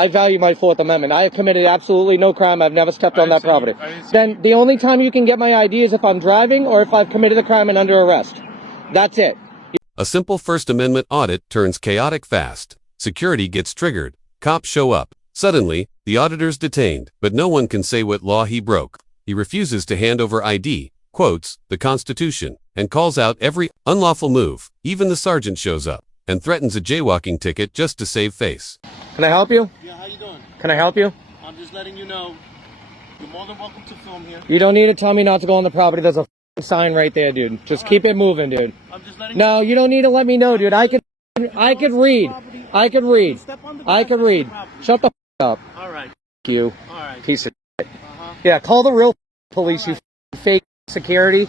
I value my Fourth Amendment. I have committed absolutely no crime. I've never stepped on that property. Then the only time you can get my ID is if I'm driving or if I've committed a crime and under arrest. That's it. A simple First Amendment audit turns chaotic fast. Security gets triggered. Cops show up. Suddenly, the auditor's detained, but no one can say what law he broke. He refuses to hand over ID, quotes the Constitution, and calls out every unlawful move. Even the sergeant shows up and threatens a jaywalking ticket just to save face. Can I help you? Yeah, how you doing? Can I help you? I'm just letting you know, you're more than welcome to film here. You don't need to tell me not to go on the property. There's a sign right there, dude. Just keep it moving, dude. I'm just letting No, you don't need to let me know, dude. I could read. I could read. I could read. Shut the up. All right. You. All right. Piece of shit. Yeah, call the real police, you fake security.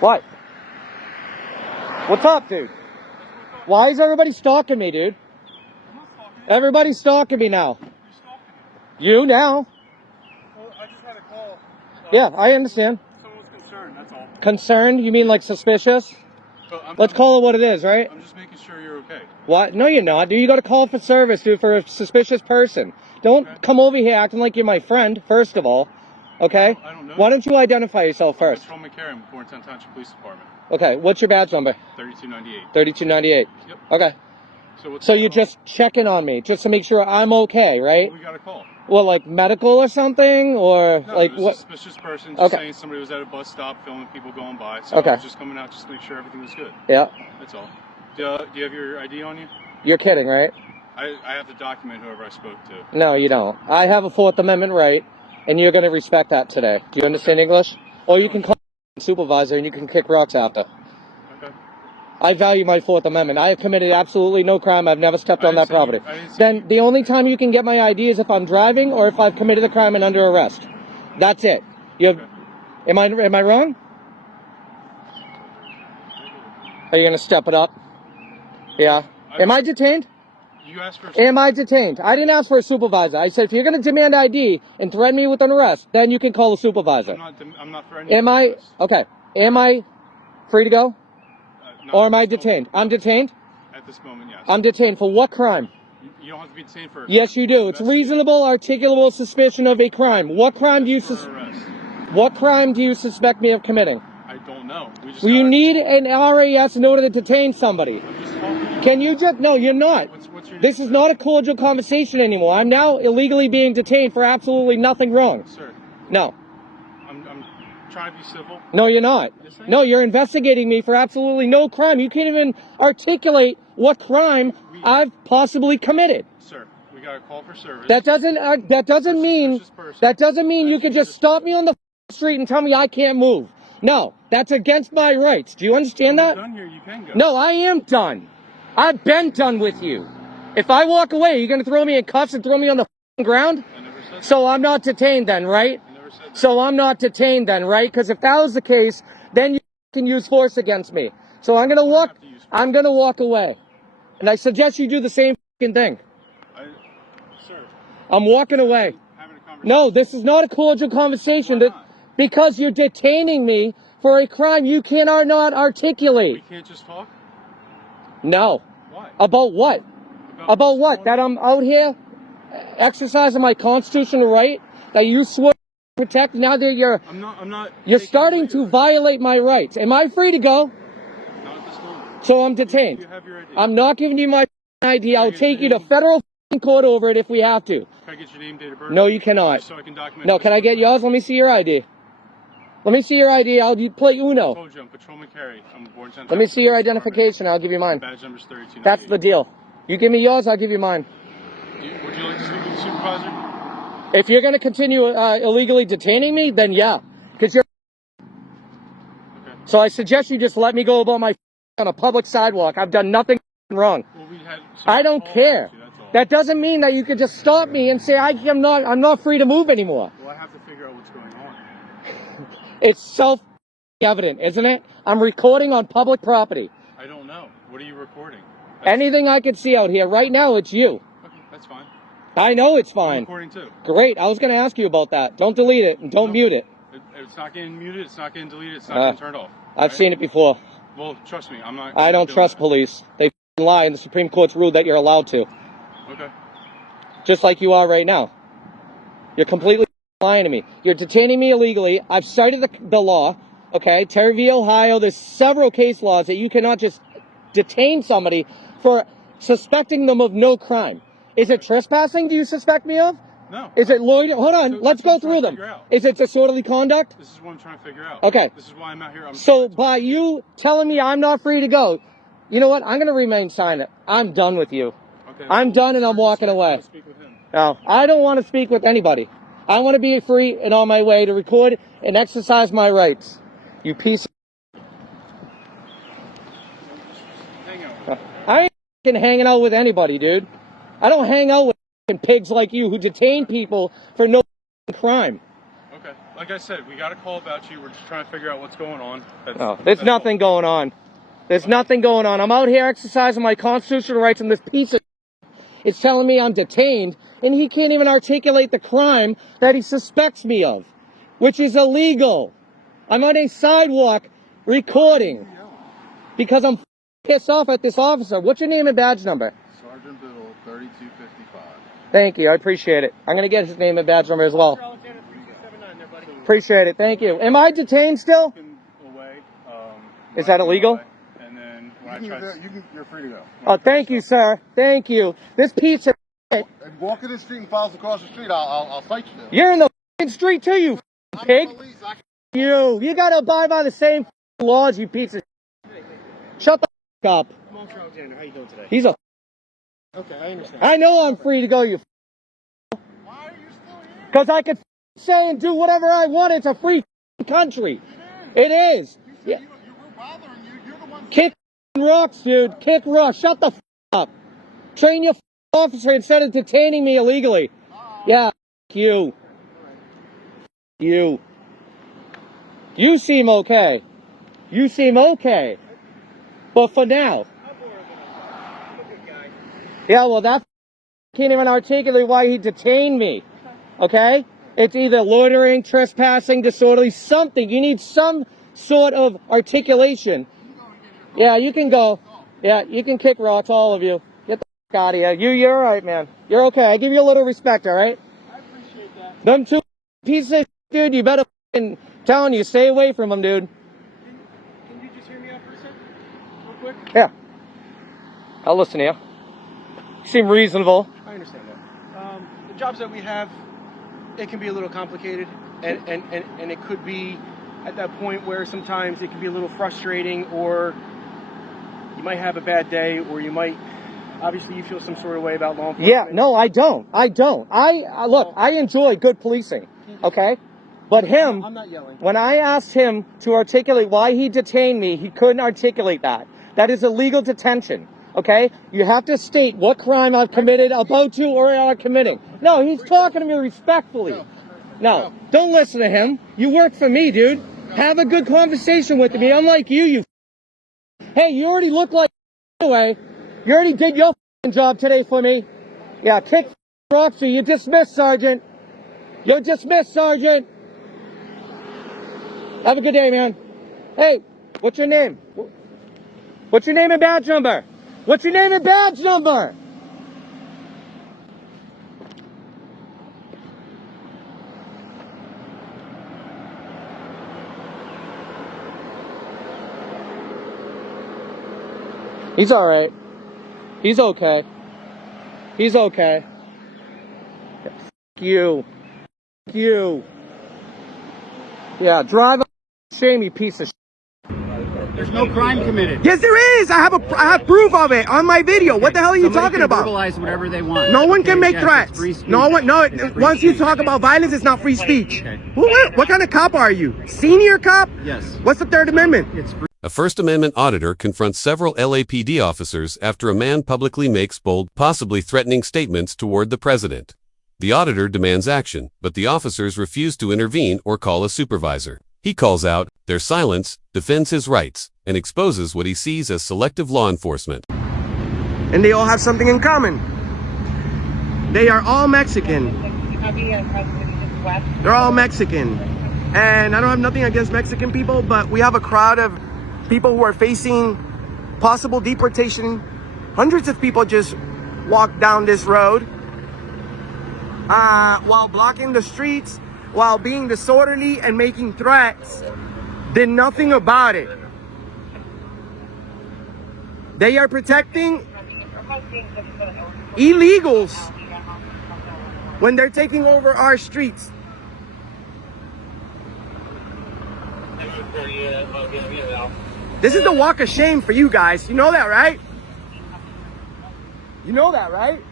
What? What's up, dude? Why is everybody stalking me, dude? Everybody's stalking me now. You now? Well, I just had a call. Yeah, I understand. Someone was concerned, that's all. Concerned? You mean like suspicious? Let's call it what it is, right? I'm just making sure you're okay. What? No, you're not, dude. You got to call for service, dude, for a suspicious person. Don't come over here acting like you're my friend, first of all. Okay? I don't know. Why don't you identify yourself first? I'm McCarran with Warrenton Township Police Department. Okay, what's your badge number? 3298. 3298. Yep. Okay. So you're just checking on me, just to make sure I'm okay, right? We got a call. Well, like medical or something? Or No, like it was what? a suspicious person just saying somebody was at a bus stop filming people going by. So I was just coming out just to make sure everything was good. Yeah. That's all. Do you have your ID on you? You're kidding, right? I have to document whoever I spoke to. No, you don't. I have a Fourth Amendment right, and you're going to respect that today. Do you understand English? Or you can call the supervisor and you can kick rocks after. Okay. I value my Fourth Amendment. I have committed absolutely no crime. I've never stepped on that property. Then the only time you can get my ID is if I'm driving or if I've committed a crime and under arrest. That's it. You have, am I wrong? Are you going to step it up? Yeah. Am I detained? You asked for Am I detained? I didn't ask for a supervisor. I said if you're going to demand ID and threaten me with an arrest, then you can call a supervisor. I'm not threatening. Am I okay? Am I free to go? Or am I detained? I'm detained? At this moment, yes. I'm detained for what crime? You don't have to be detained for a crime. Yes, you do. It's reasonable, articulable suspicion of a crime. What crime do you What crime do you suspect me of committing? I don't know. Well, you need an RAS in order to detain somebody. Can you just... No, you're not. What's your This is not a cordial conversation anymore. I'm now illegally being detained for absolutely nothing wrong. Sir. No. I'm trying to be civil. No, you're not. No, you're investigating me for absolutely no crime. You can't even articulate what crime I've possibly committed. Sir, we got a call for service. That doesn't mean you can just stop me on the street and tell me I can't move. No, that's against my rights. Do you understand that? Done here, you can go. No, I am done. I've been done with you. If I walk away, you're going to throw me in cuffs and throw me on the ground? I never said that. So I'm not detained then, right? I never said that. So I'm not detained then, right? Because if that was the case, then you can use force against me. So I'm going to walk away. And I suggest you do the same thing. Sir. I'm walking away. No, this is not a cordial conversation. Because you're detaining me for a crime you cannot not articulate. We can't just talk? No. Why? About what? About what? That I'm out here exercising my constitutional right that you swore to protect. Now that you're starting to violate my rights. Am I free to go? Not at this moment. So I'm detained. You have your ID. I'm not giving you my ID. I'll take you to federal court over it if we have to. Can I get your name, date of birth? No, you cannot. So I can document. No, can I get yours? Let me see your ID. Let me see your ID. I'll play Uno. I told you I'm Patrolman Carey. I'm born 10. Let me see your identification. I'll give you mine. Badge number's 32. That's the deal. You give me yours, I'll give you mine. Would you like to speak with the supervisor? If you're going to continue illegally detaining me, then yeah. Because you're... Okay. So I suggest you just let me go about my on a public sidewalk. I've done nothing wrong. Well, I don't care. That doesn't mean that you can just stop me and say I'm not free to move anymore. Well, I have to figure out what's going on. It's self-evident, isn't it? I'm recording on public property. I don't know. What are you recording? Anything I can see out here right now, it's you. Okay, that's fine. I know it's fine. I'm recording too. Great. I was going to ask you about that. Don't delete it and don't mute it. It's not getting muted. It's not getting deleted. It's not getting turned off. I've seen it before. Well, trust me, I'm not. I don't trust police. They lie, and the Supreme Court's ruled that you're allowed to. Okay. Just like you are right now. You're completely lying to me. You're detaining me illegally. I've cited the law, okay? Terry v. Ohio, there's several case laws that you cannot just detain somebody for suspecting them of no crime. Is it trespassing do you suspect me of? No. Is it loitering? Hold on, let's go through them. Is it disorderly conduct? This is what I'm trying to figure out. Okay. This is why I'm out here. So by you telling me I'm not free to go, you know what? I'm going to remain silent. I'm done with you. Okay, I'm done and I'm walking away. Speak with him. No, I don't want to speak with anybody. I want to be free and on my way to record and exercise my rights. You piece of... Hang out. I ain't f***ing hanging out with anybody, dude. I don't hang out with f***ing pigs like you who detain people for no crime. Okay. Like I said, we got a call about you. We're just trying to figure out what's going on. There's nothing going on. There's nothing going on. I'm out here exercising my constitutional rights, and this piece of is telling me I'm detained, and he can't even articulate the crime that he suspects me of, which is illegal. I'm on a sidewalk recording because I'm pissed off at this officer. What's your name and badge number? Sergeant Biddle, 3255. Thank you. I appreciate it. I'm going to get his name and badge number as well. Appreciate it. Thank you. Am I detained still? Away. Is that illegal? And then when I try to... You're free to go. Oh, thank you, sir. Thank you. This piece of shit. And walk in the street and follows across the street, I'll fight you. You're in the f***ing street too, you I'm pig. the police. You gotta abide by the same f***ing laws, you piece of shit. Shut the f*** up. I'm Officer Alexander. How you doing today? He's a... Okay, I understand. I know I'm free to go, you... Why are you still here? Because I could say and do whatever I want. It's a free country. It is. You Yeah. said we're bothering you. You're the one... Kick rocks, dude. Kick rocks. Shut the f*** up. Train your officer instead of detaining me illegally. Yeah, you. You. You seem okay. You seem okay. But for now. Yeah, well, that can't even articulate why he detained me. Okay? It's either loitering, trespassing, disorderly, something. You need some sort of articulation. Yeah, you can go. Yeah, you can kick rocks, all of you. Get the f*** out of here. You're all right, man. You're okay. I give you a little respect, all right? I appreciate that. Them two pieces of shit, dude, you better f***ing telling you, stay away from them, dude. Can you just hear me out for a second? Real quick? Yeah. I'll listen to you. You seem reasonable. I understand that. The jobs that we have, it can be a little complicated, and it could be at that point where sometimes it can be a little frustrating, or you might have a bad day, or you might, obviously you feel some sort of way about law enforcement. Yeah, no, I don't. Look, I enjoy good policing, okay? But him, I'm not yelling. when I asked him to articulate why he detained me, he couldn't articulate that. That is illegal detention, okay? You have to state what crime I've committed, about to, or are committing. No, he's talking to me respectfully. No, don't listen to him. You work for me, dude. Have a good conversation with me. Unlike you. Hey, you already look like anyway. You already did your job today for me. Yeah, kick rocks. You're dismissed, Sergeant. You're dismissed, Sergeant. Have a good day, man. Hey, what's your name? What's your name and badge number? What's your name and badge number? He's all right. He's okay. He's okay. F you. F you. Yeah, drive a shame, you piece of shit. There's no crime committed. Yes, there is. I have proof of it on my video. What the hell are you Somebody talking can about? verbalize whatever they want. No one can Okay, make yes, threats. it's free speech. No one. No. It's free Once you speech. talk about violence, it's not free speech. Okay. What kind of cop are you? Senior cop? Yes. What's the Third Amendment? It's free. A First Amendment auditor confronts several LAPD officers after a man publicly makes bold, possibly threatening statements toward the president. The auditor demands action, but the officers refuse to intervene or call a supervisor. He calls out their silence, defends his rights, and exposes what he sees as selective law enforcement. And they all have something in common. They are all Mexican. They're all Mexican. and I don't have nothing against Mexican people, but we have a crowd of people who are facing possible deportation. Hundreds of people just walked down this road while blocking the streets, while being disorderly and making threats. Did nothing about it. They are protecting illegals when they're taking over our streets. This is the walk of shame for you guys. You know that, right? You know that, right?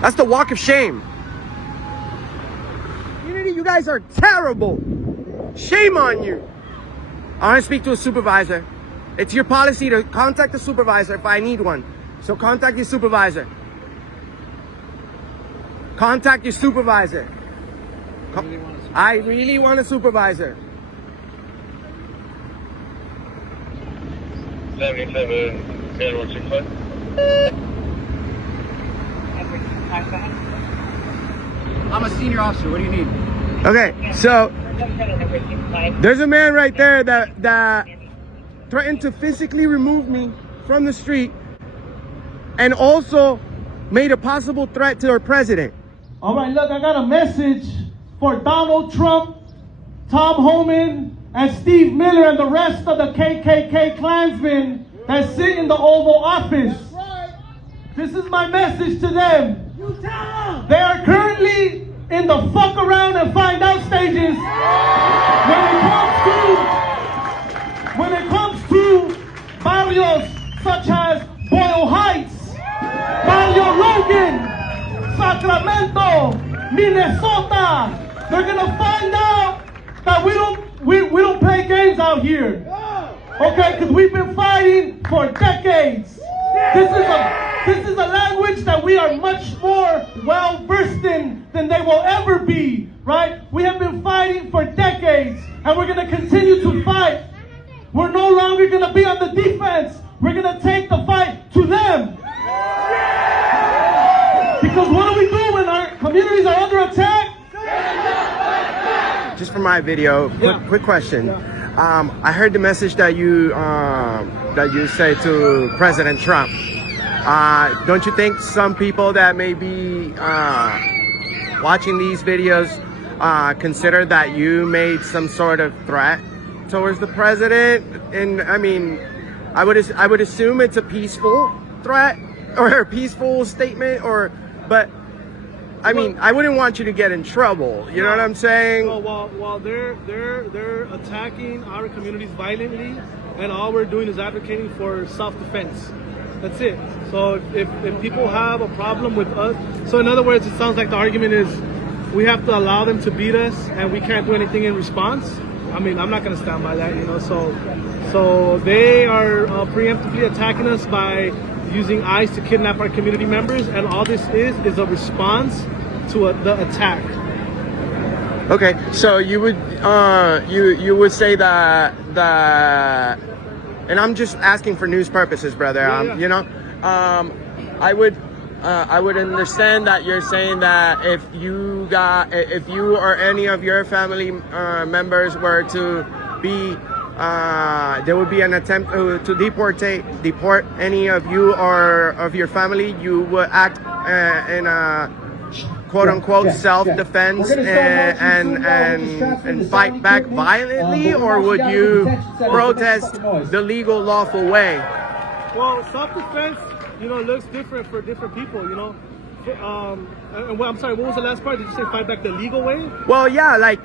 That's the walk of shame. Community, you guys are terrible. Shame on you. I want to speak to a supervisor. It's your policy to contact the supervisor if I need one. So contact your supervisor. Contact your supervisor. I really want a supervisor. 77 I'm a senior officer. What do you need? Okay, so there's a man right there that threatened to physically remove me from the street and also made a possible threat to our president. All right, look, I got a message for Donald Trump, Tom Homan, and Steve Miller and the rest of the KKK Klansmen that sit in the Oval Office. This is my message to them. They are currently in the fuck around and find out stages when it comes to barrios such as Boyle Heights, Barrio Logan, Sacramento, Minnesota. They're gonna find out that we don't play games out here. Okay, because we've been fighting for decades. This is a language that we are much more well versed in than they will ever be, right? We have been fighting for decades, and we're going to continue to fight. We're no longer going to be on the defense. We're going to take the fight to them. Because what do we do when our communities are under attack? Just for my video, quick question. I heard the message that you say to President Trump. Don't you think some people that may be watching these videos consider that you made some sort of threat towards the president? And I mean, I would assume it's a peaceful threat or a peaceful statement, but I mean, I wouldn't want you to get in trouble. You know what I'm saying? So while they're attacking our communities violently, and all we're doing is advocating for self-defense. That's it. So if people have a problem with us, so in other words, it sounds like the argument is we have to allow them to beat us and we can't do anything in response. I mean, I'm not going to stand by that, you know. So they are preemptively attacking us by using ICE to kidnap our community members, and all this is a response to the attack. Okay, so you would you would say that and I'm just asking for news purposes, brother. You know, I would understand that you're saying that if you or any of your family members were to be there would be an attempt to deport any of you or of your family, you would act in a quote-unquote self-defense and fight back violently, or would you protest the legal, lawful way? Well, self-defense, you know, looks different for different people, you know. I'm sorry, what was the last part? Did you say fight back the legal way? Well, yeah, like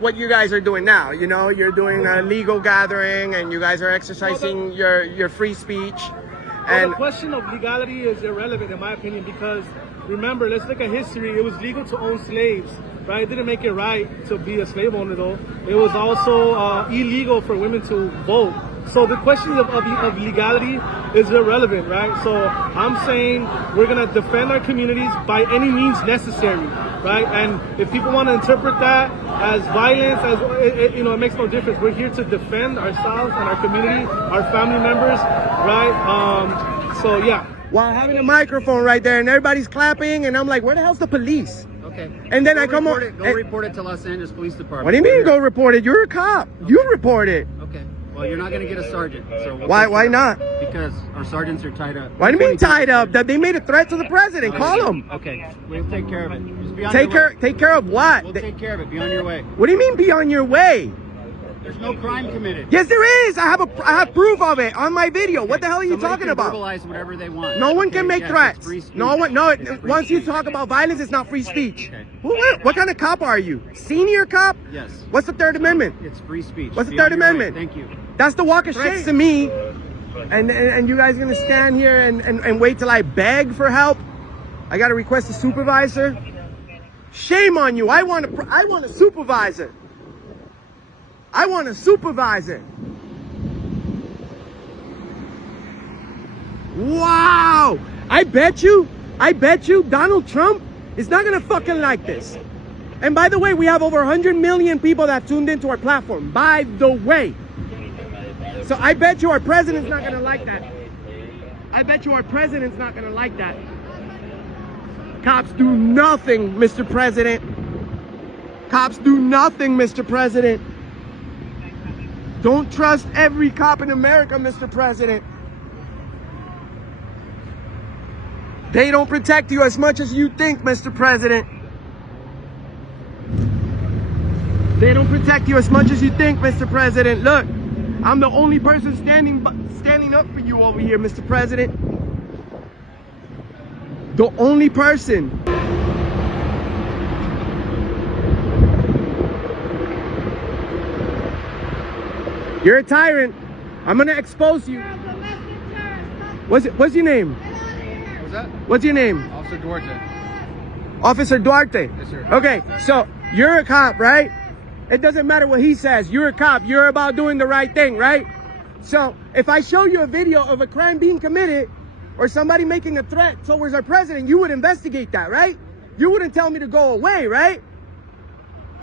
what you guys are doing now. You know, you're doing a legal gathering and you guys are exercising your free speech. And the question of legality is irrelevant in my opinion, because remember, let's look at history. It was legal to own slaves, right? It didn't make it right to be a slave owner, though. It was also illegal for women to vote. So the question of legality is irrelevant, right? So I'm saying we're going to defend our communities by any means necessary, right? And if people want to interpret that as violence, it makes no difference. We're here to defend ourselves and our community, our family members, right? So yeah. while having a microphone right there, and everybody's clapping, and I'm like, where the hell's the police? Okay. And then Go I come report on. it. Go report it to Los Angeles Police Department. What do you mean go report it? You're a cop. Okay. You report it. Okay. Well, you're not going to get a sergeant. So we'll Why not? Because our sergeants are tied up. Why do you mean tied up? That they made a threat to the president. Call them. Okay. We'll take care of it. Just be on Take your way. take care of what? We'll take care of it. Be on your way. What do you mean be on your way? There's no crime committed. Yes, there is. I have proof of it on my video. What the hell are you Somebody talking can about? verbalize whatever they want. No one can make Yes, threats. it's free speech. No one. No. It's free Once you speech. talk about violence, it's not free speech. Okay. What kind of cop are you? Senior cop? Yes. What's the Third Amendment? It's free speech. What's the Be on Third your way. Amendment? Thank you. That's the walk of shame to me. And you guys gonna stand here and wait till I beg for help? I gotta request a supervisor. Shame on you. I want a supervisor. I want a supervisor. Wow! I bet you Donald Trump is not gonna fucking like this. And by the way, we have over 100 million people that tuned into our platform. By the way. So I bet you our president's not gonna like that. I bet you our president's not gonna like that. Cops do nothing, Mr. President. Cops do nothing, Mr. President. Don't trust every cop in America, Mr. President. They don't protect you as much as you think, Mr. President. They don't protect you as much as you think, Mr. President. Look, I'm the only person standing up for you over here, Mr. President. The only person. You're a tyrant. I'm gonna expose you. What's your name? What's that? What's your name? Officer Duarte. Officer Duarte. Yes, sir. Okay, so you're a cop, right? It doesn't matter what he says. You're a cop. You're about doing the right thing, right? So if I show you a video of a crime being committed or somebody making a threat towards our president, you would investigate that, right? You wouldn't tell me to go away, right?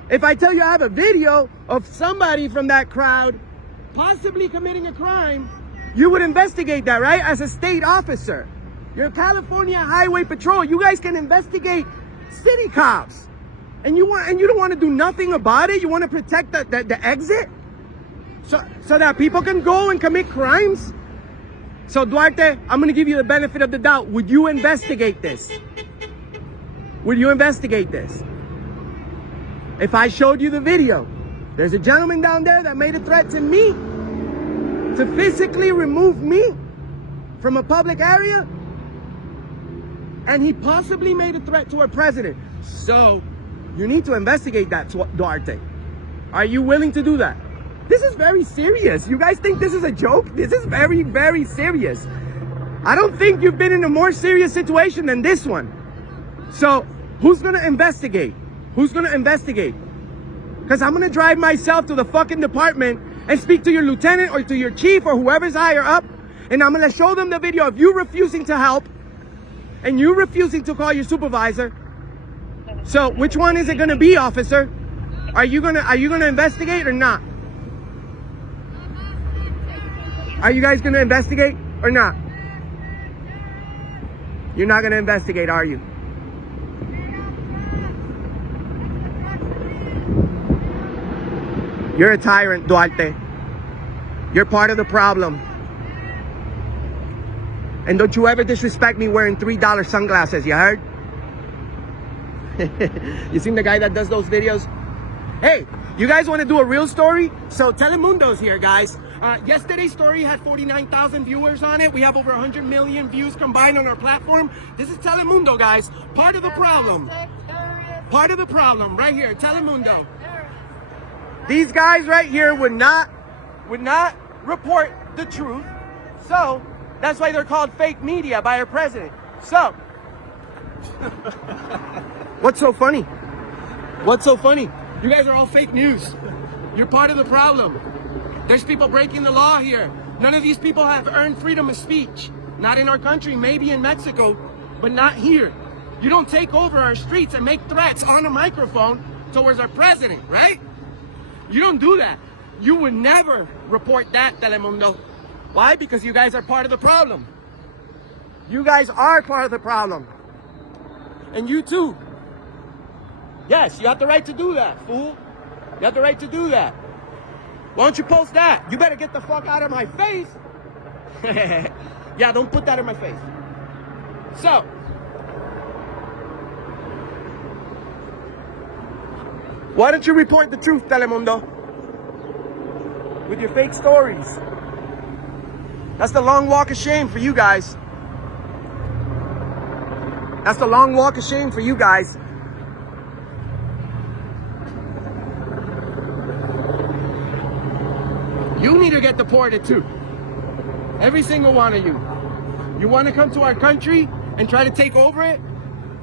If I tell you I have a video of somebody from that crowd possibly committing a crime, you would investigate that, right? As a state officer. You're California Highway Patrol. You guys can investigate city cops. And you don't want to do nothing about it? You want to protect the exit? So that people can go and commit crimes? So Duarte, I'm going to give you the benefit of the doubt. Would you investigate this? Would you investigate this? If I showed you the video, there's a gentleman down there that made a threat to me to physically remove me from a public area, and he possibly made a threat to our president. So you need to investigate that, Duarte. Are you willing to do that? This is very serious. You guys think this is a joke? This is very, very serious. I don't think you've been in a more serious situation than this one. So who's gonna investigate? Who's gonna investigate? Because I'm gonna drive myself to the fucking department and speak to your lieutenant or to your chief or whoever's higher up, and I'm gonna show them the video of you refusing to help and you refusing to call your supervisor. So which one is it gonna be, officer? Are you gonna investigate or not? Are you guys gonna investigate or not? You're not gonna investigate, are you? You're a tyrant, Duarte. You're part of the problem. And don't you ever disrespect me wearing $3 sunglasses, you heard? You seen the guy that does those videos? Hey, you guys want to do a real story? So Telemundo's here, guys. Yesterday's story had 49,000 viewers on it. We have over 100 million views combined on our platform. This is Telemundo, guys. Part of the problem. Part of the problem, right here, Telemundo. These guys right here would not report the truth. So that's why they're called fake media by our president. So what's so funny? What's so funny? You guys are all fake news. You're part of the problem. There's people breaking the law here. None of these people have earned freedom of speech. Not in our country, maybe in Mexico, but not here. You don't take over our streets and make threats on a microphone towards our president, right? You don't do that. You would never report that, Telemundo. Why? Because you guys are part of the problem. You guys are part of the problem. And you too. Yes, you have the right to do that, fool. You have the right to do that. Why don't you post that? You better get the fuck out of my face. Yeah, don't put that in my face. So, why don't you report the truth, Telemundo? With your fake stories. That's the long walk of shame for you guys. That's the long walk of shame for you guys. You need to get deported too. Every single one of you. You want to come to our country and try to take over it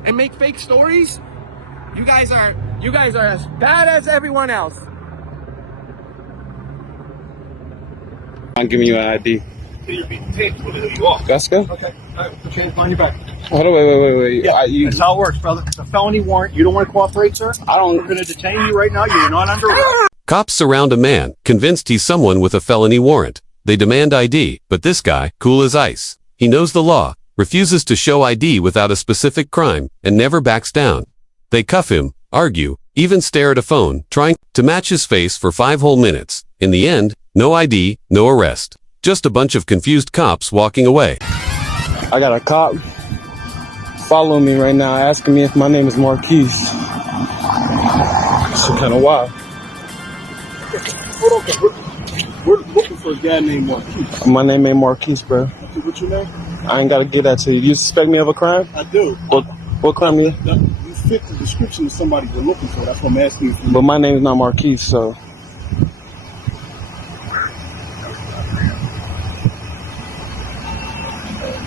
and make fake stories? You guys are as bad as everyone else. I'm giving you an ID. Let's go. Okay. All right. Put your hands behind your back. Hold on, wait. Yeah, that's how it works, brother. It's a felony warrant. You don't want to cooperate, sir? We're going to detain you right now. You're not under arrest. Cops surround a man, convinced he's someone with a felony warrant. They demand ID, but this guy, cool as ice. He knows the law, refuses to show ID without a specific crime, and never backs down. They cuff him, argue, even stare at a phone, trying to match his face for 5 whole minutes. In the end, no ID, no arrest. Just a bunch of confused cops walking away. I got a cop following me right now, asking me if my name is Marquise. It's kind of wild. Hold on. We're looking for a guy named Marquise. My name ain't Marquise, bro. Okay, what's your name? I ain't got to get that to you. You suspect me of a crime? I do. What crime you? You fit the description of somebody we're looking for. That's what I'm asking you. But my name is not Marquise, so.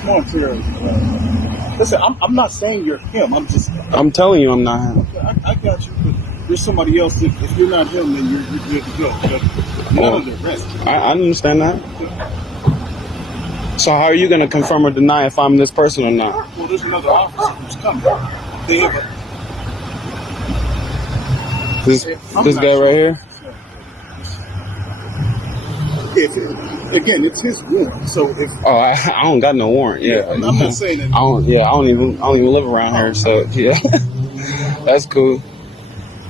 Come on, Terry. Listen, I'm not saying you're him. I'm telling you I'm not him. Okay, I got you, but there's somebody else. If you're not him, then you're good to go. But you're not under arrest. I understand that. So how are you going to confirm or deny if I'm this person or not? Well, there's another officer who's coming. They have This guy right here? Again, it's his warrant. So if I don't got no warrant. Yeah, I'm not saying that. I don't even live around here. So yeah, that's cool.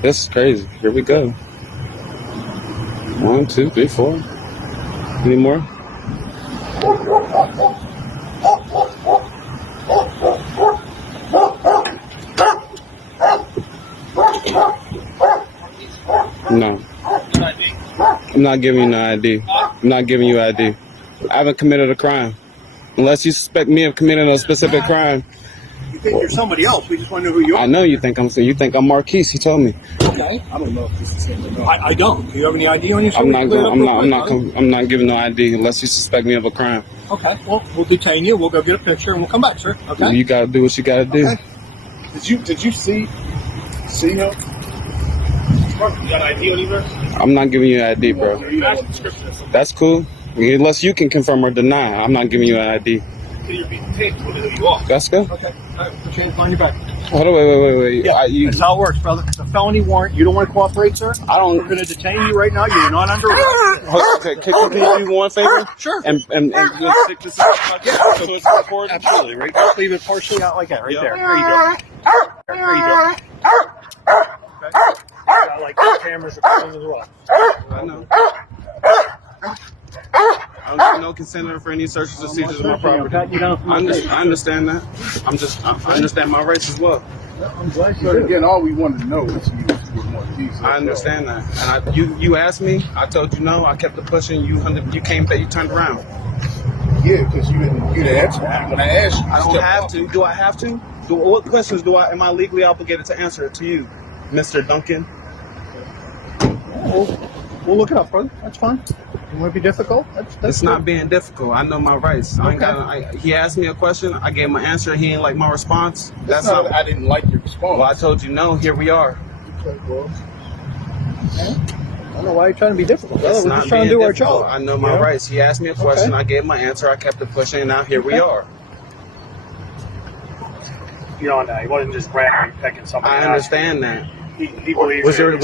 This is crazy. Here we go. 1, 2, 3, 4. Any more? No. I'm not giving you no ID. I'm not giving you ID. I haven't committed a crime. Unless you suspect me of committing a specific crime. You think you're somebody else. We just want to know who you are. I know you think I'm Marquise. He told me. Okay. I don't know if this is him or not. I don't. Do you have any ID on you? I'm not giving no ID unless you suspect me of a crime. Okay. Well, we'll detain you. We'll go get a picture and we'll come back, sir. Okay. You gotta do what you gotta do. Okay. Did you see him? You got ID on either? I'm not giving you an ID, bro. That's cool. Unless you can confirm or deny, I'm not giving you an ID. Let's go. Okay. All right. Put your hands behind your back. Hold on, wait. Yeah, that's how it works, brother. It's a felony warrant. You don't want to cooperate, sir? We're going to detain you right now. You're not under arrest. Okay, can you do one favor? Sure. And stick this out. Yeah, so it's recorded. Absolutely, right? Just leave it partially out like that, right there. There you go. There you go. Okay. I like the cameras recording as well. I know. I don't give no consent for any searches or seizures of my property. I understand that. I understand my rights as well. I'm glad you did. Again, all we wanted to know is you were Marquise. I understand that. And you asked me, I told you no, I kept it pushing, you came back, you turned around. Yeah, because you didn't answer me when I asked you. I don't have to. Do I have to? What questions am I legally obligated to answer to you, Mr. Duncan? We'll look it up, brother. That's fine. You want to be difficult? That's it's good. not being difficult. I know my rights. Okay. He asked me a question. I gave him an answer. He didn't like my response. That's not. I didn't like your response. Well, I told you no. Here we are. Okay, well. I don't know why you're trying to be difficult, brother. We're just trying to do our job. I know my rights. He asked me a question. Okay. I gave him my answer. I kept it pushing, and now here we are. He wasn't just randomly picking somebody. I understand that. He believes was your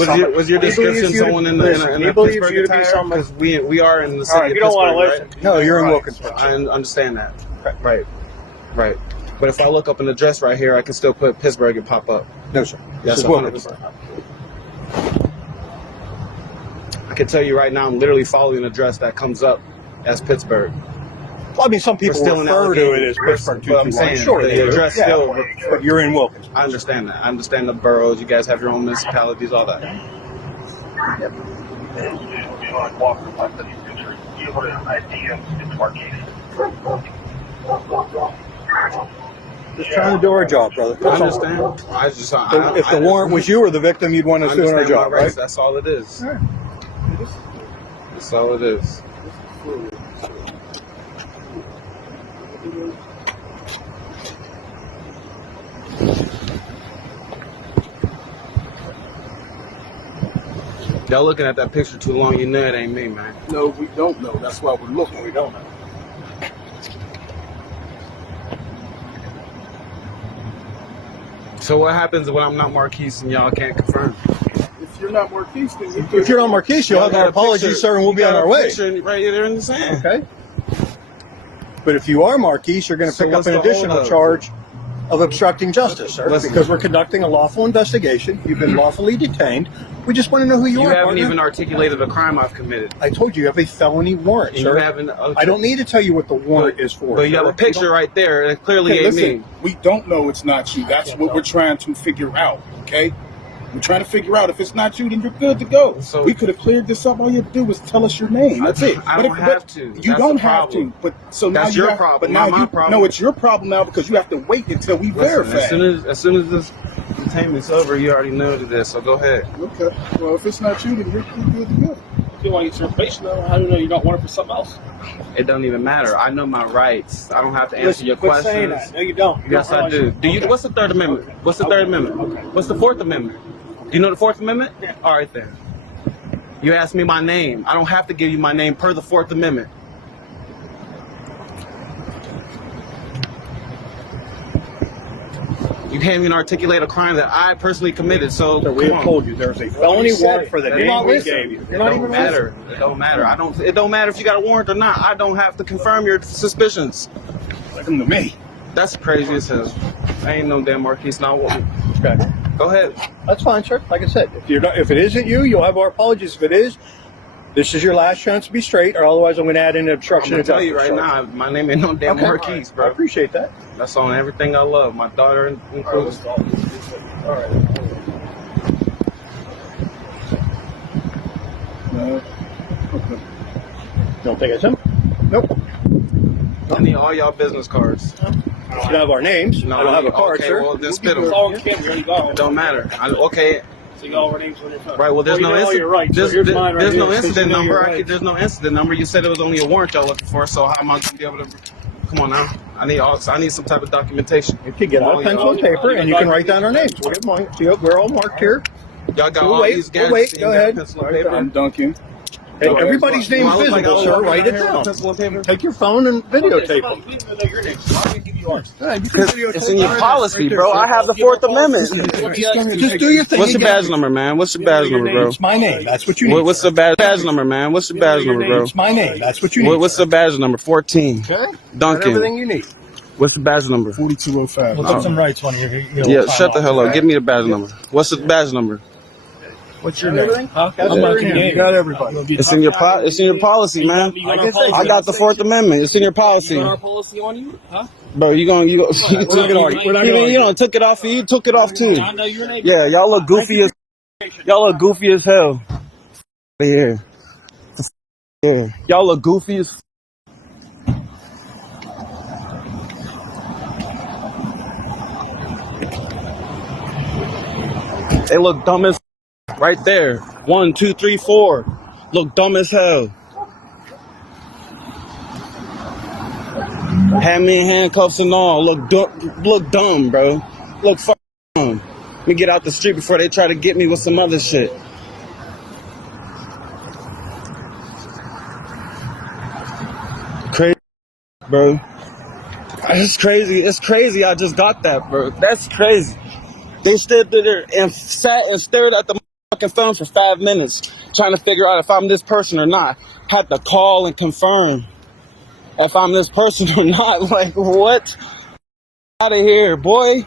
description someone in a Pittsburgh attire? Because we are in the city of Pittsburgh, you don't want to listen. Right? No, you're in Wilkinsburg. I understand that. Right. Right. But if I look up an address right here, I can still put Pittsburgh and pop up. No, sir. Yes, This is Wilkins. I can tell you right now, I'm literally following an address that comes up as Pittsburgh. Well, I mean, some people Still in refer to it Allegheny. as Pittsburgh But I'm 221. saying Sure, they the do. address Yeah, still. but you're in Wilkins. I understand that. I understand the boroughs. You guys have your own municipalities, all that. Just trying to do our job, brother. I understand. I just. If the warrant was you or the victim, you'd want us doing our job, right? That's all it is. All right. That's all it is. Y'all looking at that picture too long, you know it ain't me, man. No, we don't know. That's why we're looking. We don't know. So what happens when I'm not Marquise and y'all can't confirm? If you're not Marquise, then you If you're not Marquise, you'll have our apologies, sir, and we'll be on our way. Right there in the sand. Okay. But if you are Marquise, you're going to So pick up what's an the additional holdup? charge of obstructing justice, sir, Listen. because we're conducting a lawful investigation. You've been lawfully detained. We just want to know who you You are. haven't partner. even articulated a crime I've committed. I told you have a felony warrant, And sir. you haven't. I don't need to tell you what the warrant is for. But you have sir. a picture right there, and it clearly Okay, ain't listen, me. we don't know it's not you. That's what we're trying to figure out, okay? We're trying to figure out if it's not you, then you're good to go. So- we could have cleared this up. All you have to do is tell us your name. That's it. I But don't if- have but to. You That's don't the have problem. to. But so now That's you your have, problem, But now not my problem. No, it's your problem now because you have to wait until we verify. As soon as this detainment's over, you already know to this. So go ahead. Okay. Well, if it's not you, then you're good to go. You want to get your information though? How do you know you don't want it for something else? It don't even matter. I know my rights. I don't have to answer your Quit questions. saying that. No, you don't. Yes, I do. Do you? What's the Third Amendment? What's the Third Amendment? What's the Fourth Amendment? Do you know the Fourth Amendment? Yeah. All right then. You asked me my name. I don't have to give you my name per the Fourth Amendment. You can't even articulate a crime that I personally committed. So We come have on. told you there's a felony warrant for the You're name not we listening. gave you. It don't matter. It don't matter. It don't matter if you got a warrant or not. I don't have to confirm your suspicions. Like them to me. That's crazy as hell. I ain't no damn Marquise. Now Okay. go ahead. That's fine, sir. Like I said, if it isn't you, you'll have our apologies. If it is, this is your last chance to be straight, or otherwise I'm going to add in an I'm obstruction gonna of tell justice. you right charge. now, my name ain't no damn Okay. Marquise, I bro. appreciate that. That's on everything I love. My daughter included. All right. No. Don't think it's him? Nope. I need all y'all business cards. You don't have our names. No, I don't have a card, okay, sir. well, then spit them. It's all cameras. You got It don't matter. Okay, So you got all our names on your phone. right. Well, there's Well, you no know all your incident. rights, so There's, here's there- mine right there's no here, since incident you know your number. rights. There's no incident number. You said it was only a warrant y'all looking for. So how am I gonna be able to? Come on now. I need some type of documentation. You can get out a pencil and paper, and you can write down our names. We have mine. See, we're all marked here. Y'all got We'll all wait, these we'll gadgets. wait, and go you got ahead. pencil and paper? I'm Duncan. Hey, everybody's Do name I look like visible, I sir. walk Write it around here with down. pencil and paper? Take your phone and videotape them. We don't know your names. So I'm going to give you ours. It's in your policy, bro. I have the Fourth Amendment. Just do your thing. What's your You got badge number, man? What's your badge number, bro? It's my name. That's what you need. What's the badge number, man? What's your badge number, bro? It's my name. That's what you need. What's the badge number? 14. Okay. Duncan. Everything you need. What's the badge number? 4205. We'll take some rights when you're Yeah, shut the hell up. Give me the badge number. What's the badge number? What's your name? You got everybody. It's in your policy, man. I got the Fourth Amendment. It's in your policy. You got our policy on you? Huh? Bro, you took it off. You took it off too. I know your name. Yeah, y'all look goofy as hell. Here. Yeah. Y'all look goofy as They look dumb as right there. 1, 2, 3, 4. Look dumb as hell. Had me in handcuffs and all. Look dumb, bro. Look dumb. Let me get out the street before they try to get me with some other shit. Crazy, bro. It's crazy. It's crazy. I just got that, bro. That's crazy. They stood there and sat and stared at the fucking phone for 5 minutes, trying to figure out if I'm this person or not. Had to call and confirm if I'm this person or not. Like, what? out of here, boy.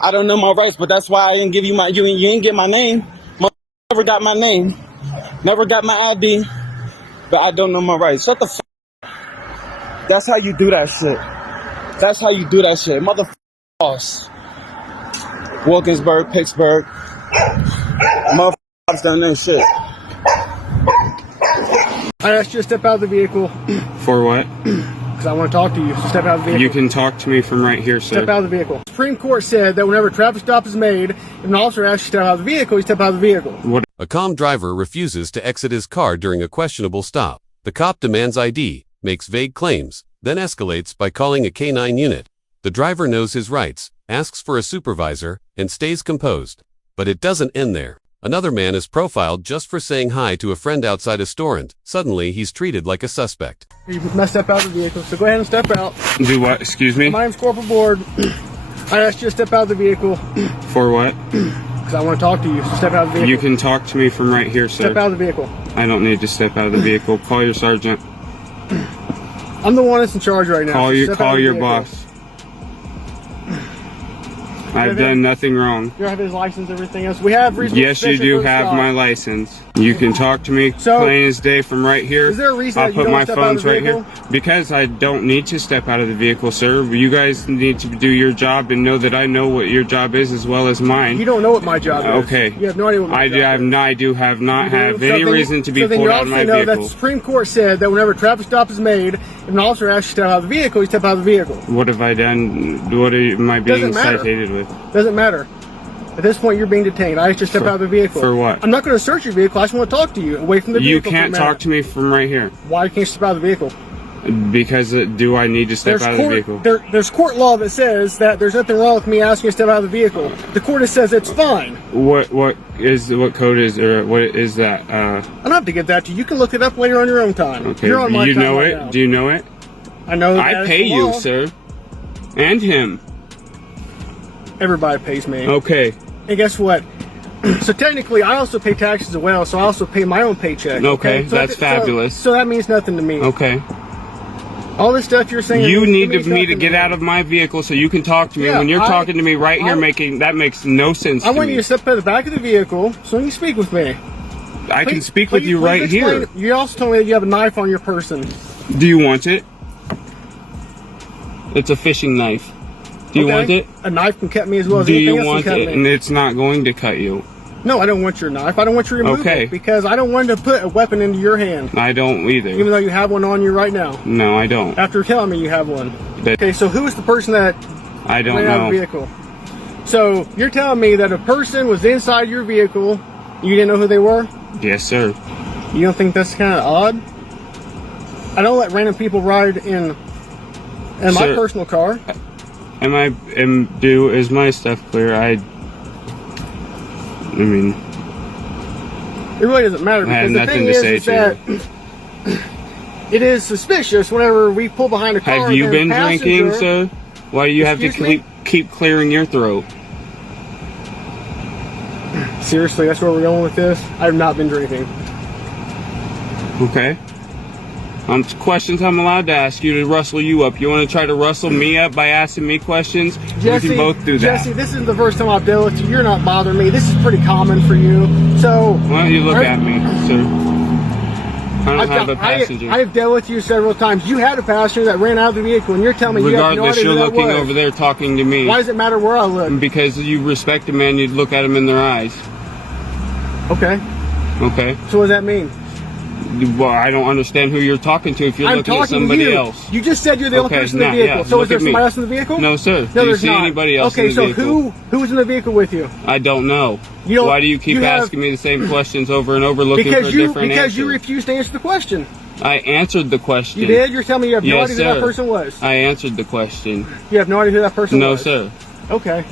I don't know my rights, but that's why I didn't give you my, you didn't get my name. Never got my name. Never got my ID. But I don't know my rights. Shut the f***. That's how you do that shit. That's how you do that shit. Motherfucker. Wilkinsburg, Pittsburgh. Motherfuckers done that shit. I asked you to step out of the vehicle. For what? Because I want to talk to you. So step out of the vehicle. You can talk to me from right here, sir. Step out of the vehicle. The Supreme Court said that whenever a traffic stop is made, if an officer asks you to step out of the vehicle, you step out of the vehicle. What? A calm driver refuses to exit his car during a questionable stop. The cop demands ID, makes vague claims, then escalates by calling a K9 unit. The driver knows his rights, asks for a supervisor, and stays composed. But it doesn't end there. Another man is profiled just for saying hi to a friend outside a store, and suddenly he's treated like a suspect. You must step out of the vehicle, so go ahead and step out. Do what? Excuse me? My name's Corporal Board. I asked you to step out of the vehicle. For what? Because I want to talk to you, so step out of the vehicle. You can talk to me from right here, sir. Step out of the vehicle. I don't need to step out of the vehicle. Call your sergeant. I'm the one that's in charge right now. Call so your boss. I've done nothing wrong. You have his license, everything else. We have reasonable Yes, you do have my license. You can talk to me plain as day from right here. Is there a reason I'll that you put don't my step out of phones the right vehicle? here. Because I don't need to step out of the vehicle, sir. You guys need to do your job and know that I know what your job is as well as mine. You don't know what my job is. Okay. You have no idea what my job is. I do have not have any reason to be pulled out of my know that vehicle. the Supreme Court said that whenever a traffic stop is made, if an officer asks you to step out of the vehicle, you step out of the vehicle. What have I done? What am I being cited with? Doesn't matter. At this point, you're being detained. I asked you to step out of the vehicle. For what? I'm not going to search your vehicle. I just want to talk to you away from the vehicle. You can't talk to me from right here. Why can't you step out of the vehicle? Because do I need to step out of the vehicle? There's court law that says that there's nothing wrong with me asking you to step out of the vehicle. The court says it's fine. What code is, or what is that? I don't have to get that to you. You can look it up later on your own time. Okay. You're on my you time know right it? now. Do you know it? I know that. I pay you, sir, and him. Everybody pays me. Okay. And guess what? So technically, I also pay taxes as well, so I also pay my own paycheck. Okay, so that's fabulous. So that means nothing to me. Okay. All this stuff you're saying. You need me to get out of my vehicle so you can talk to me. Yeah, when you're talking to me right here, that makes no sense to me. I want you to step at the back of the vehicle so you can speak with me. I can speak with you right here. You also told me that you have a knife on your person. Do you want it? It's a fishing knife. Do you want it? A knife can cut me as well as anything anything else. Do you want it? And it's not going to cut you. No, I don't want your knife. I don't want you to remove it because I don't want to put a weapon into your hand. I don't either. Even though you have one on you right now. No, I don't. After telling me you have one. Okay, so who is the person that I don't ran out of the vehicle? So you're telling me that a person was inside your vehicle, you didn't know who they were? Yes, sir. You don't think that's kind of odd? I don't let random people ride in my personal car. Is my stuff clear? I mean, it really doesn't matter because the thing is that it is suspicious whenever we pull behind a car. Have you been drinking, sir? Why do you have to keep clearing your throat? Seriously, that's where we're going with this? I have not been drinking. Okay. Questions I'm allowed to ask you to rustle you up. You want to try to rustle me up by asking me questions? Jesse, we can both do that. Jesse, this isn't the first time I've dealt with you. You're not bothering me. This is pretty common for you. So why don't you look at me, sir? I don't have a passenger. I have dealt with you several times. You had a passenger that ran out of the vehicle, and you're telling me regardless, you have no idea you're who that looking was. over there talking to me. Why does it matter where I look? Because you respect a man, you'd look at him in their eyes. Okay. Okay. So what does that mean? Well, I don't understand who you're talking to if you're looking at somebody else. You just said you're the only person in the vehicle. So is there somebody else in the vehicle? No, sir. No, do you see anybody else in the vehicle? Okay, so who was in the vehicle with you? I don't know. Why do you keep asking me the same questions over and over looking for a different answer? Because you refused to answer the question. I answered the question. You did? You're telling me you have no idea who that person was? I answered the question. You have no idea who that person was? No, sir. Okay.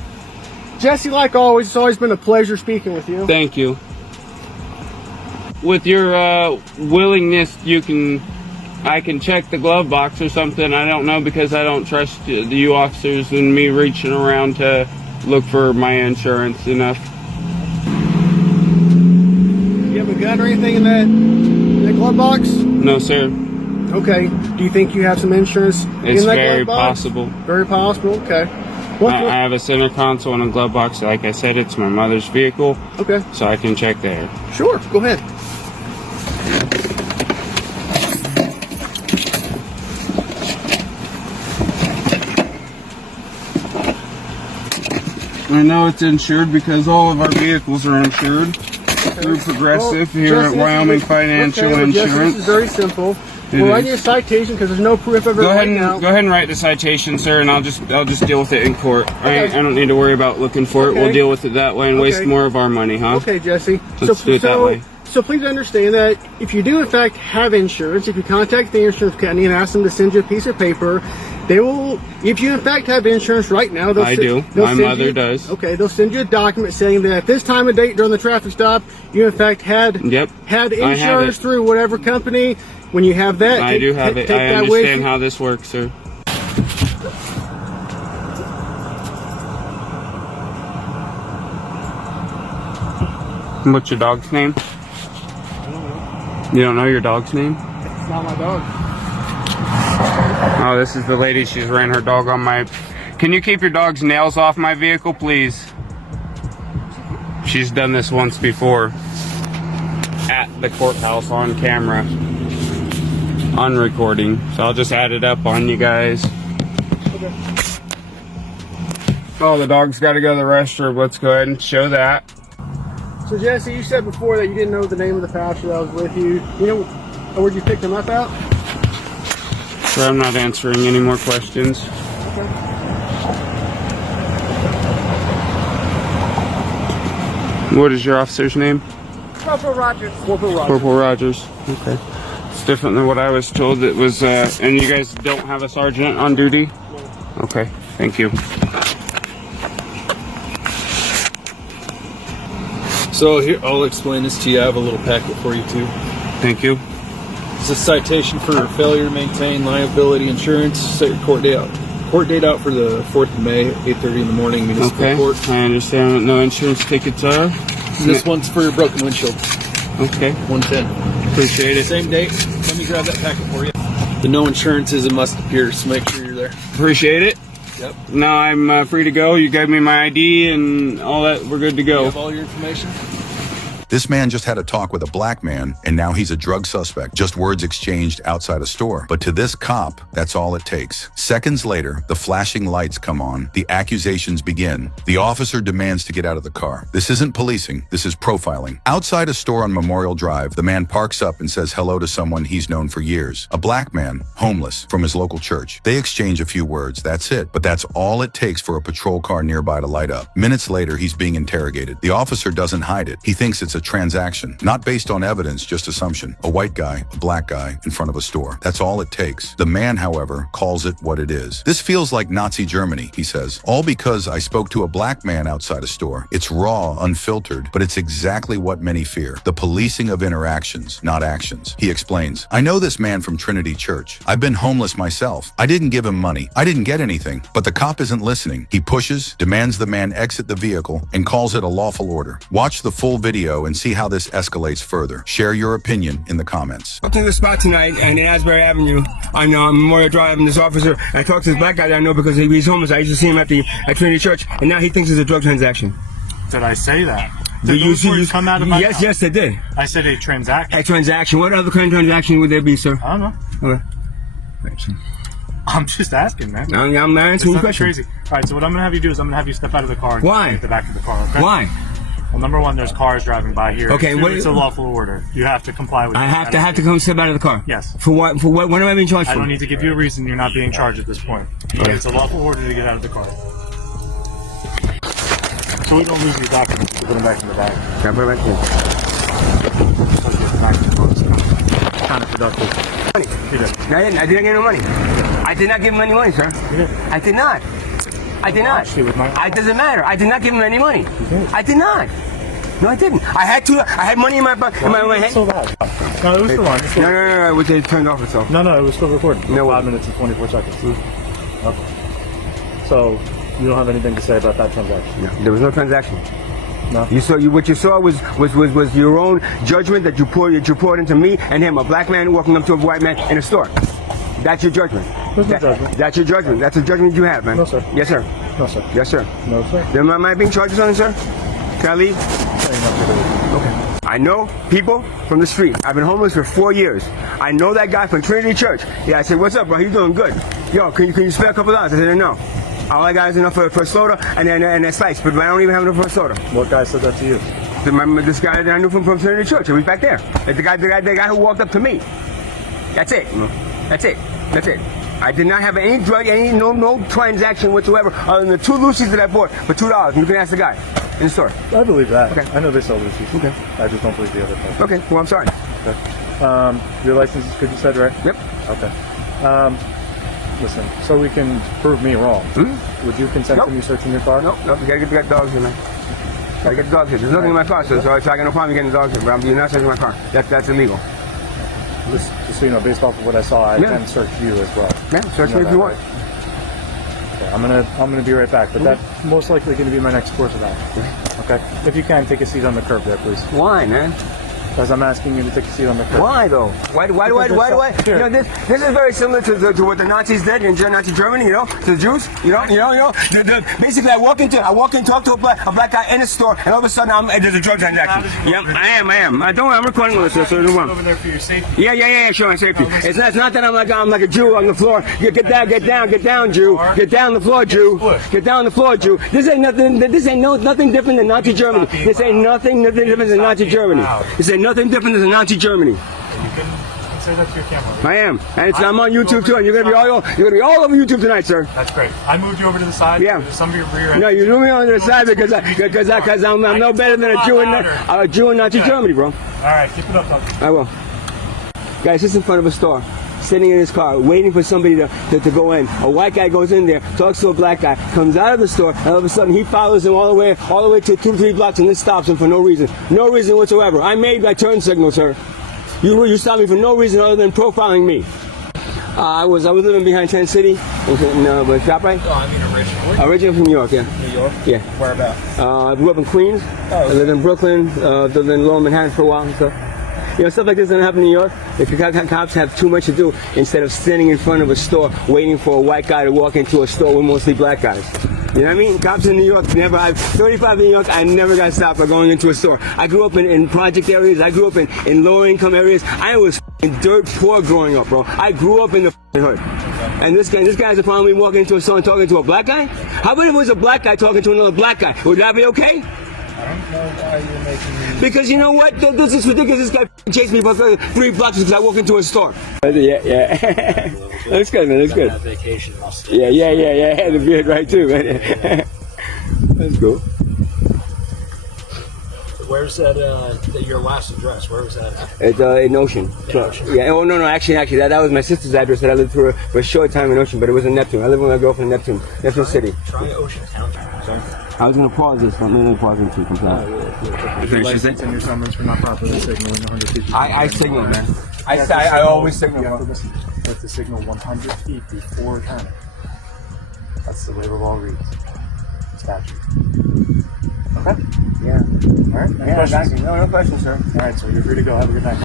Jesse, like always, it's always been a pleasure speaking with you. Thank you. With your willingness, I can check the glove box or something. I don't know, because I don't trust you officers and me reaching around to look for my insurance enough. You have a gun or anything in that glove box? No, sir. Okay. Do you think you have some insurance It's in that very glove box? possible. Very possible. Okay. I have a center console and a glove box. Like I said, it's my mother's vehicle. Okay. So I can check there. Sure. Go ahead. I know it's insured because all of our vehicles are insured through Progressive here at Wyoming Financial Insurance. This is very simple. We're writing a citation because there's no proof of it Go ahead and write the citation, sir, and I'll just deal with it in court. I don't need to worry about looking for it. We'll deal with it that way and waste more of our money, huh? Okay, Jesse. Let's do it that way. So please understand that if you do in fact have insurance, if you contact the insurance company and ask them to send you a piece of paper, they will, if you in fact have insurance right now, I do. My mother does. Okay, they'll send you a document saying that at this time of date during the traffic stop, you in fact had insurance through whatever company. When you have that, I do have it. I understand how this works, sir. What's your dog's name? You don't know your dog's name? It's not my dog. Oh, this is the lady. She's ran her dog on my... Can you keep your dog's nails off my vehicle, please? She's done this once before. At the courthouse on camera. On recording. So I'll just add it up on you guys. Okay. Oh, the dog's got to go to the restroom. Let's go ahead and show that. So Jesse, you said before that you didn't know the name of the pastor that was with you. You know, where'd you pick them up at? So I'm not answering any more questions. Okay. What is your officer's name? Corporal Rogers. Corporal Rogers. Corporal Rogers. Okay. It's different than what I was told. It was, and you guys don't have a sergeant on duty? No. Okay. Thank you. So here, I'll explain this to you. I have a little packet for you too. Thank you. It's a citation for failure to maintain liability insurance. Set your court date out for the 4th of May, 8:30 in the morning, municipal court. I understand what no insurance tickets are. This one's for your broken windshield. Okay. 110. Appreciate it. Same date. Let me grab that packet for you. The no insurance is a must appear, so make sure you're there. Appreciate it. Yep. Now I'm free to go. You gave me my ID and all that. We're good to go. You have all your information? This man just had a talk with a black man, and now he's a drug suspect. Just words exchanged outside a store. But to this cop, that's all it takes. Seconds later, the flashing lights come on. The accusations begin. The officer demands to get out of the car. This isn't policing. This is profiling. Outside a store on Memorial Drive, the man parks up and says hello to someone he's known for years. A black man, homeless, from his local church. They exchange a few words. That's it. But that's all it takes for a patrol car nearby to light up. Minutes later, he's being interrogated. The officer doesn't hide it. He thinks it's a transaction, not based on evidence, just assumption. A white guy, a black guy in front of a store. That's all it takes. The man, however, calls it what it is. This feels like Nazi Germany, he says. All because I spoke to a black man outside a store. It's raw, unfiltered, but it's exactly what many fear. The policing of interactions, not actions. He explains, I know this man from Trinity Church. I've been homeless myself. I didn't give him money. I didn't get anything. But the cop isn't listening. He pushes, demands the man exit the vehicle, and calls it a lawful order. Watch the full video and see how this escalates further. Share your opinion in the comments. Up to the spot tonight and in Asbury Avenue on Memorial Drive, and this officer, I talked to this black guy that I know because he's homeless. I used to see him at Trinity Church, and now he thinks it's a drug transaction. Did I say that? Did those words come out of my mouth? Yes, they did. I said a transaction. A transaction. What other kind of transaction would there be, sir? I don't know. Okay. I'm just asking, man. I'm answering your question. Crazy. All right, so what I'm going to have you do is I'm going to have you step out of the car. And Why? At the back of the car, okay? Why? Well, number one, there's cars driving by here. Okay, two, it's a lawful order. You have to comply with it. I have to come step out of the car? Yes. For what? For what? What am I being charged for? I don't need to give you a reason. You're not being charged at this point. Okay. It's a lawful order to get out of the car. So we don't lose your documents. You put them back in the bag. Can I put it back here? Kind of productive. Money. No, I didn't get no money. I did not give him any money, sir. You did. I did not. I did not. It doesn't matter. I did not give him any money. I did not. No, I didn't. I had money in my hand. No, it was still on. No. It was turned off itself. No, it was still recording. No. 5 minutes and 24 seconds. Okay. So, you don't have anything to say about that transaction? No, there was no transaction. No. What you saw was your own judgment that you poured into me and him, a black man walking up to a white man in a store. That's your judgment. That's your judgment. That's a judgment you have, man. No, sir. Yes, sir. No, sir. Yes, sir. No, sir. Then am I being charged on, sir? Can I leave? Okay. I know people from the street. I've been homeless for 4 years. I know that guy from Trinity Church. Yeah, I said, what's up, bro? He's doing good. Yo, can you spare a couple dollars? I said, no. All I got is enough for a soda and a slice, but I don't even have enough for a soda. What guy said that to you? This guy that I knew from Trinity Church. He was back there. The guy who walked up to me. That's it. That's it. I did not have any drug, no transaction whatsoever other than the 2 Lucy's that I bought for $2. You can ask the guy in the store. I believe that. Okay. I know they sell Lucy's. Okay. I just don't believe the other part. Okay. Well, I'm sorry. Okay. Your license is good, you said, right? Yep. Okay. Listen, so we can prove me wrong. Would you consent to me searching your car? Nope. You gotta get the dogs here, man. Gotta get the dogs here. There's nothing in my car, so I got no problem getting the dogs here, but you're not searching my car. That's illegal. Just so you know, based off of what I saw, I can search you as well. Yeah, search me if you want. Okay, I'm gonna be right back, but that's most likely gonna be my next course of action. Okay? If you can, take a seat on the curb there, please. Why, man? Because I'm asking you to take a seat on the curb. Why though? Why do I? You know, this is very similar to what the Nazis did in Nazi Germany. You know, to the Jews. Basically, I walk in, talk to a black guy in a store, and all of a sudden there's a drug transaction. Yep, I am. Don't worry, I'm recording all this, so don't worry. Over there for your safety. Yeah, sure, safety. It's not that I'm like a Jew on the floor. You get down, Jew. Get down the floor, Jew. Get down the floor, Jew. This ain't nothing different than Nazi Germany. This ain't nothing different than Nazi Germany. This ain't nothing different than Nazi Germany. You can say that to your camera. I am, and I'm on YouTube too, and you're gonna be all over YouTube tonight, sir. That's great. I moved you over to the side. Yeah. Some of your rear. No, you moved me on to the side because I'm no better than a Jew in Nazi Germany, bro. All right, keep it up, dog. I will. Guys, this is in front of a store, sitting in his car, waiting for somebody to go in. A white guy goes in there, talks to a black guy, comes out of the store, and all of a sudden he follows him all the way to 2-3 blocks, and then stops him for no reason whatsoever. I made my turn signal, sir. You stopped me for no reason other than profiling me. I was living behind Tent City. No, ShopRite? Oh, I mean originally. Originally from New York, yeah. New York? Yeah. Whereabouts? I grew up in Queens. Oh, okay. I lived in Brooklyn. Lived in Lower Manhattan for a while and stuff. You know, stuff like this doesn't happen in New York. If cops have too much to do, instead of standing in front of a store waiting for a white guy to walk into a store with mostly black guys. You know what I mean? Cops in New York, I've 35 in New York, I never got stopped for going into a store. I grew up in project areas. I grew up in lower income areas. I was dirt poor growing up, bro. I grew up in the hood. And this guy has a problem with me walking into a store and talking to a black guy? How about if it was a black guy talking to another black guy? Would that be okay? I don't know why you're making me... Because you know what? This is ridiculous. This guy chased me for 3 blocks because I walked into a store. Yeah. Looks good, man. Looks good. Vacation. Yeah. Had the beard right too, man. That's cool. Where's that? Your last address? Where was that? It's in Ocean. Yeah. Oh no. Actually, that was my sister's address that I lived for a short time in Ocean, but it was in Neptune. I lived with my girlfriend in Neptune City. Try Ocean Township. Sorry. I was gonna pause this. I'm gonna pause it to comply. Your license and your summons for not properly signaling 100 feet. I signal, man. I always signal. You have to signal 100 feet before turning. That's the way the law reads. Statute. Okay? Yeah. All right. No questions, sir. All right, so you're free to go. Have a good night.